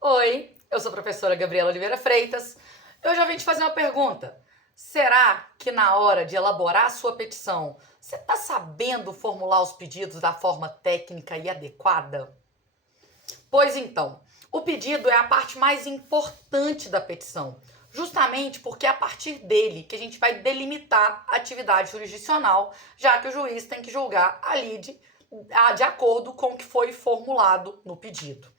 Oi, eu sou a professora Gabriela Oliveira Freitas. Eu já vim te fazer uma pergunta. Será que na hora de elaborar a sua petição, você está sabendo formular os pedidos da forma técnica e adequada? Pois então, o pedido é a parte mais importante da petição, justamente porque é a partir dele que a gente vai delimitar a atividade jurisdicional, já que o juiz tem que julgar a lide de acordo com o que foi formulado no pedido.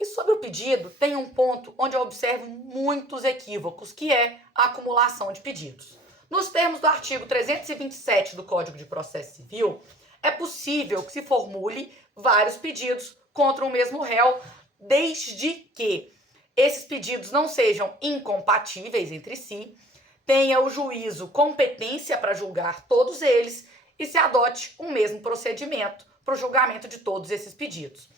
E sobre o pedido, tem um ponto onde eu observo muitos equívocos, que é a acumulação de pedidos. Nos termos do artigo 327 do Código de Processo Civil, é possível que se formule vários pedidos contra o mesmo réu, desde que esses pedidos não sejam incompatíveis entre si, tenha o juízo competência para julgar todos eles e se adote o mesmo procedimento para o julgamento de todos esses pedidos.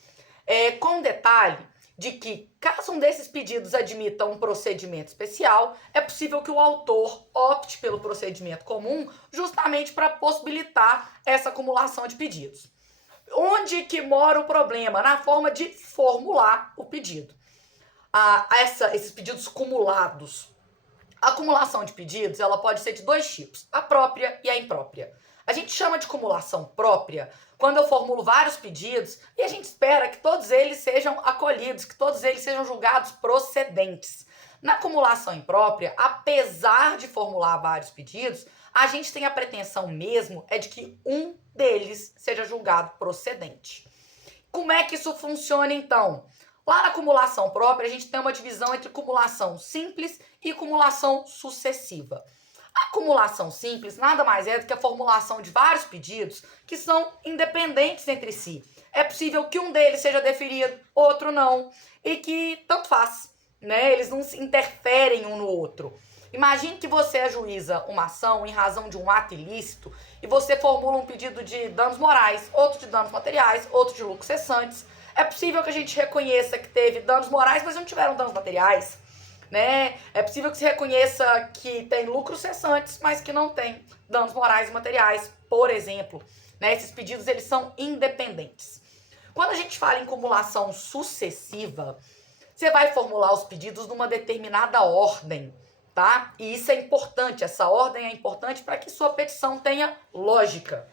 Com detalhe de que, caso um desses pedidos admita um procedimento especial, é possível que o autor opte pelo procedimento comum justamente para possibilitar essa acumulação de pedidos. Onde que mora o problema? Na forma de formular o pedido. Esses pedidos cumulados. A acumulação de pedidos, ela pode ser de dois tipos, a própria e a imprópria. A gente chama de acumulação própria quando eu formulo vários pedidos e a gente espera que todos eles sejam acolhidos, que todos eles sejam julgados procedentes. Na acumulação imprópria, apesar de formular vários pedidos, a gente tem a pretensão mesmo é de que um deles seja julgado procedente. Como é que isso funciona então? Lá na acumulação própria, a gente tem uma divisão entre acumulação simples e acumulação sucessiva. A acumulação simples nada mais é do que a formulação de vários pedidos que são independentes entre si. É possível que um deles seja deferido, outro não, e que tanto faz, né? Eles não se interferem um no outro. Imagine que você ajuiza uma ação em razão de um ato ilícito e você formula um pedido de danos morais, outro de danos materiais, outro de lucros cessantes. É possível que a gente reconheça que teve danos morais, mas não tiveram danos materiais, né? É possível que se reconheça que tem lucros cessantes, mas que não tem danos morais e materiais, por exemplo. Né? Esses pedidos, eles são independentes. Quando a gente fala em cumulação sucessiva, você vai formular os pedidos numa determinada ordem, tá? E isso é importante, essa ordem é importante para que sua petição tenha lógica.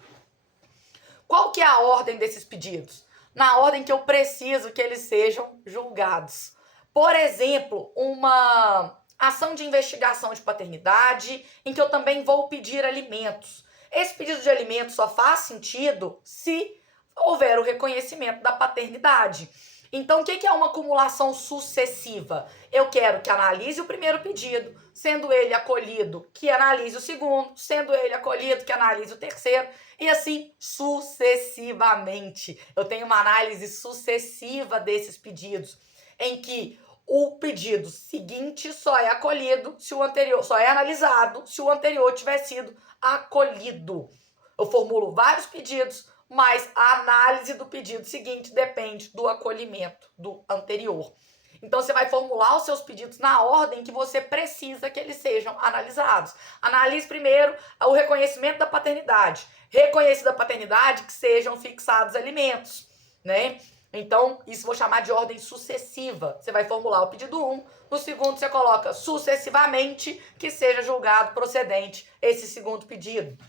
Qual que é a ordem desses pedidos? Na ordem que eu preciso que eles sejam julgados. Por exemplo, uma ação de investigação de paternidade em que eu também vou pedir alimentos. Esse pedido de alimentos só faz sentido se houver o reconhecimento da paternidade. Então, o que é uma acumulação sucessiva? Eu quero que analise o primeiro pedido, sendo ele acolhido, que analise o segundo, sendo ele acolhido, que analise o terceiro, e assim sucessivamente. Eu tenho uma análise sucessiva desses pedidos, em que o pedido seguinte só é acolhido se o anterior, só é analisado se o anterior tiver sido acolhido. Eu formulo vários pedidos, mas a análise do pedido seguinte depende do acolhimento do anterior. Então, você vai formular os seus pedidos na ordem que você precisa que eles sejam analisados. Analise primeiro o reconhecimento da paternidade. Reconhecida a paternidade, que sejam fixados alimentos, né? Então, isso vou chamar de ordem sucessiva. Você vai formular o pedido 1, no segundo você coloca sucessivamente que seja julgado procedente esse segundo pedido.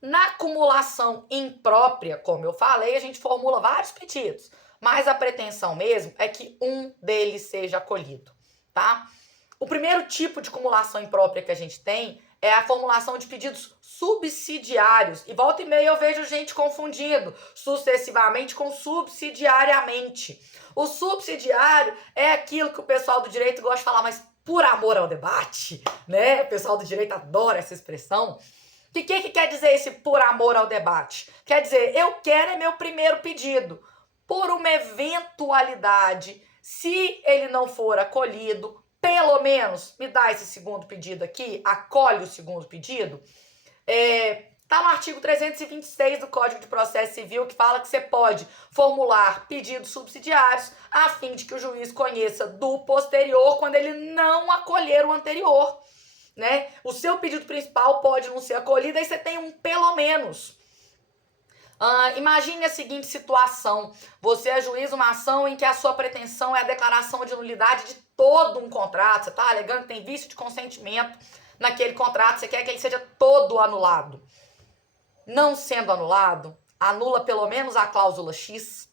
Na acumulação imprópria, como eu falei, a gente formula vários pedidos, mas a pretensão mesmo é que um deles seja acolhido, tá? O primeiro tipo de acumulação imprópria que a gente tem é a formulação de pedidos subsidiários. E volta e meia eu vejo gente confundindo sucessivamente com subsidiariamente. O subsidiário é aquilo que o pessoal do direito gosta de falar, mas por amor ao debate, né? O pessoal do direito adora essa expressão. O que quer dizer esse por amor ao debate? Quer dizer, eu quero é meu primeiro pedido. Por uma eventualidade, se ele não for acolhido, pelo menos me dá esse segundo pedido aqui, acolhe o segundo pedido. Tá no artigo 326 do Código de Processo Civil que fala que você pode formular pedidos subsidiários a fim de que o juiz conheça do posterior quando ele não acolher o anterior. Né? O seu pedido principal pode não ser acolhido, aí você tem um pelo menos. Imagine a seguinte situação: você ajuiza uma ação em que a sua pretensão é a declaração de nulidade de todo um contrato. Você está alegando que tem vício de consentimento naquele contrato, você quer que ele seja todo anulado. Não sendo anulado, anula pelo menos a cláusula X,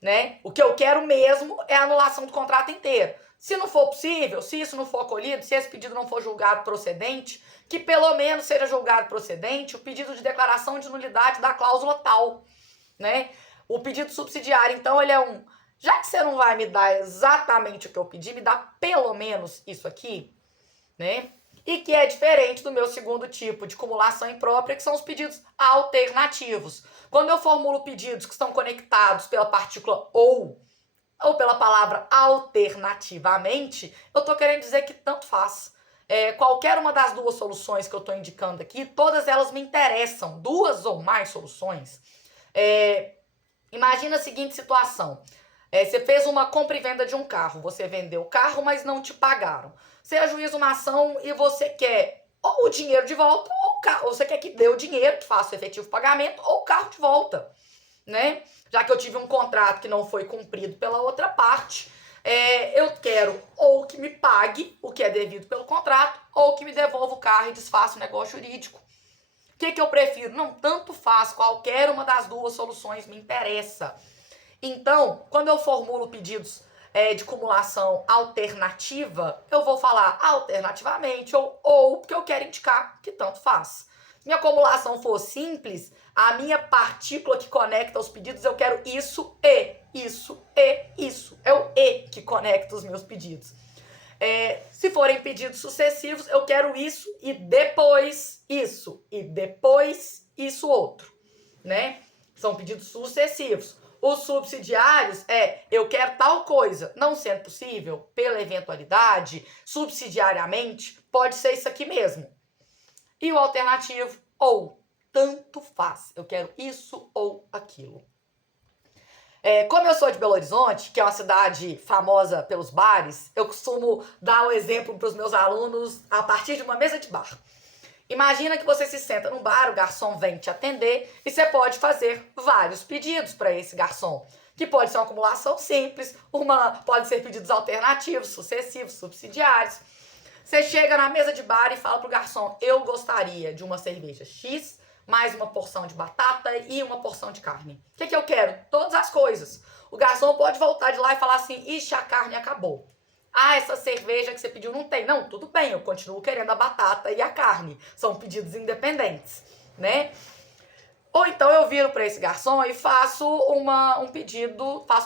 né? O que eu quero mesmo é a anulação do contrato inteiro. Se não for possível, se isso não for acolhido, se esse pedido não for julgado procedente, que pelo menos seja julgado procedente o pedido de declaração de nulidade da cláusula tal, né? O pedido subsidiário, então, ele é já que você não vai me dar exatamente o que eu pedi, me dá pelo menos isso aqui, né? E que é diferente do meu segundo tipo de cumulação imprópria, que são os pedidos alternativos. Quando eu formulo pedidos que estão conectados pela partícula ou pela palavra alternativamente, eu estou querendo dizer que tanto faz. Qualquer uma das duas soluções que eu estou indicando aqui, todas elas me interessam, duas ou mais soluções. Imagina a seguinte situação. Você fez uma compra e venda de um carro, você vendeu o carro, mas não te pagaram. Você ajuiza uma ação e você quer ou o dinheiro de volta, ou você quer que dê o dinheiro, que faça o efetivo pagamento, ou o carro de volta, né? Já que eu tive um contrato que não foi cumprido pela outra parte, eu quero ou que me pague o que é devido pelo contrato, ou que me devolva o carro e desfaça o negócio jurídico. O que eu prefiro? Não, tanto faz, qualquer uma das duas soluções me interessa. Então, quando eu formulo pedidos de cumulação alternativa, eu vou falar alternativamente ou porque eu quero indicar que tanto faz. Se minha cumulação for simples, a minha partícula que conecta os pedidos, eu quero isso e isso e isso. É o e que conecta os meus pedidos. Se forem pedidos sucessivos, eu quero isso e depois isso outro, né? São pedidos sucessivos. Os subsidiários eu quero tal coisa, não sendo possível, pela eventualidade, subsidiariamente, pode ser isso aqui mesmo. E o alternativo, ou, tanto faz, eu quero isso ou aquilo. Como eu sou de Belo Horizonte, que é uma cidade famosa pelos bares, eu costumo dar um exemplo para os meus alunos a partir de uma mesa de bar. Imagina que você se senta num bar, o garçom vem te atender e você pode fazer vários pedidos para esse garçom, que pode ser uma acumulação simples, pode ser pedidos alternativos, sucessivos, subsidiários. Você chega na mesa de bar e fala pro garçom: eu gostaria de uma cerveja X, mais uma porção de batata e uma porção de carne. O que eu quero? Todas as coisas. O garçom pode voltar de lá e falar assim: ixi, a carne acabou. Ah, essa cerveja que você pediu não tem. Não, tudo bem, eu continuo querendo a batata e a carne. São pedidos independentes, né? Ou então eu viro para esse garçom e faço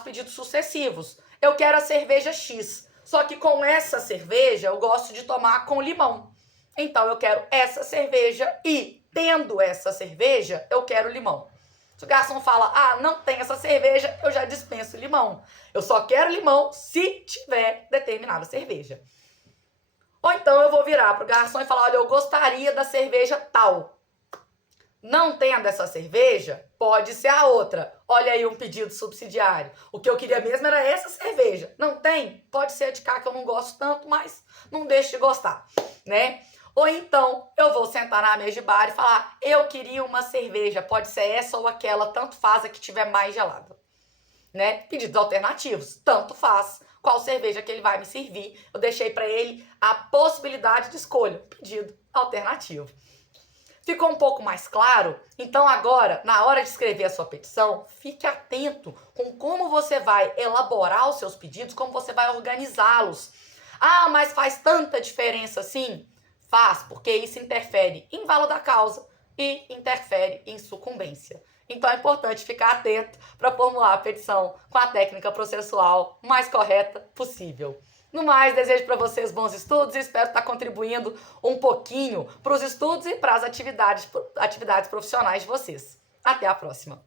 pedidos sucessivos. Eu quero a cerveja X, só que com essa cerveja eu gosto de tomar com limão. Então eu quero essa cerveja e, tendo essa cerveja, eu quero limão. Se o garçom fala: não tem essa cerveja, eu já dispenso limão. Eu só quero limão se tiver determinada cerveja. Ou então eu vou virar pro garçom e falar: olha, eu gostaria da cerveja tal. Não tendo essa cerveja, pode ser a outra. Olha aí um pedido subsidiário. O que eu queria mesmo era essa cerveja. Não tem? Pode ser a de cá que eu não gosto tanto, mas não deixo de gostar, né? Ou então, eu vou sentar na mesa de bar e falar: eu queria uma cerveja, pode ser essa ou aquela, tanto faz a que tiver mais gelada, né? Pedidos alternativos, tanto faz qual cerveja que ele vai me servir. Eu deixei para ele a possibilidade de escolha, pedido alternativo. Ficou um pouco mais claro? Então agora, na hora de escrever a sua petição, fique atento com como você vai elaborar os seus pedidos, como você vai organizá-los. Mas faz tanta diferença assim? Faz, porque isso interfere em valor da causa e interfere em sucumbência. Então é importante ficar atento para formular a petição com a técnica processual mais correta possível. No mais, desejo para vocês bons estudos e espero estar contribuindo um pouquinho para os estudos e para as atividades profissionais de vocês. Até a próxima!